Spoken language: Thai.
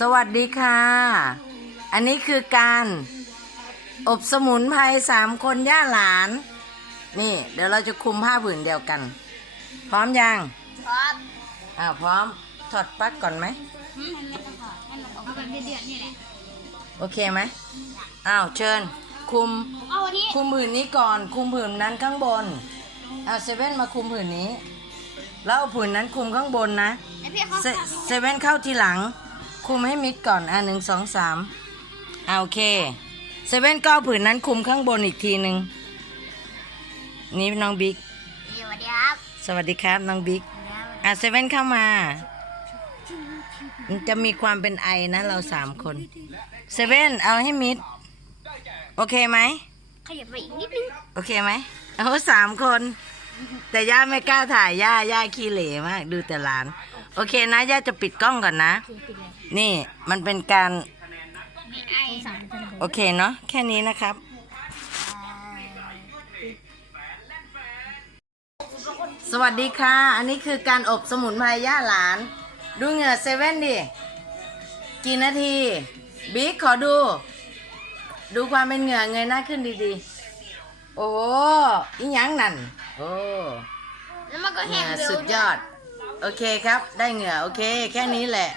สวัสดีค่ะ อันนี้คือการอบสมุนไพรสามคนย่าหลาน นี่ เดี๋ยวเราจะคุมผ้าผืนเดียวกัน พร้อมยังครับอ่าพร้อมถอดปลั๊กก่อนไหมให้มันไม่ต้องถอดให้มันออกเอาแบบเดือดๆนี่แหละโอเคไหมอ้าวเชิญ คุมเอาอันนี้คุมผืนนี้ก่อน คุมผืนนั้นข้างบนเอาเซเว่นมาคุมผืนนี้ แล้วเอาผืนนั้นคุมข้างบนนะไอ พี่เขาเซเซเว่นเข้าทีหลัง คุมให้มิดก่อนอะหนึ่งสองสามอ่าโอเคเซเว่นก็เอาผืนนั้นคุมข้างบนอีกทีหนึ่งนี่น้องบิ๊กสวัสดีครับสวัสดีครับน้องบิ๊กอะเซเว่นเข้ามามันจะมีความเป็นไอนะเราสามคนเซเว่นเอาให้มิด โอเคไหมขยับไปอีกนิดนึงโอเคไหมเอาสามคน แต่ย่าไม่กล้าถ่ายย่าย่าขี้เหร่มาก ดูแต่หลาน โอเคนะย่าจะปิดกล้องก่อนนะ นี่มันเป็นการมีไอสามคนโอเคเนาะแค่นี้นะครับสวัสดีค่ะ อันนี้คือการอบสมุนไพรย่าหลาน ดูเหงื่อเซเว่นดิ กี่นาที บิ๊กขอดู ดูความเป็นเหงื่อเงยหน้าขึ้นดีๆ โอ้อีหยังนั่น โอ้แล้วมันก็เหแห้งื่งอเร็วสุดยอด โอเคครับ ได้เหงื่อ โอเค แค่นี้แหละ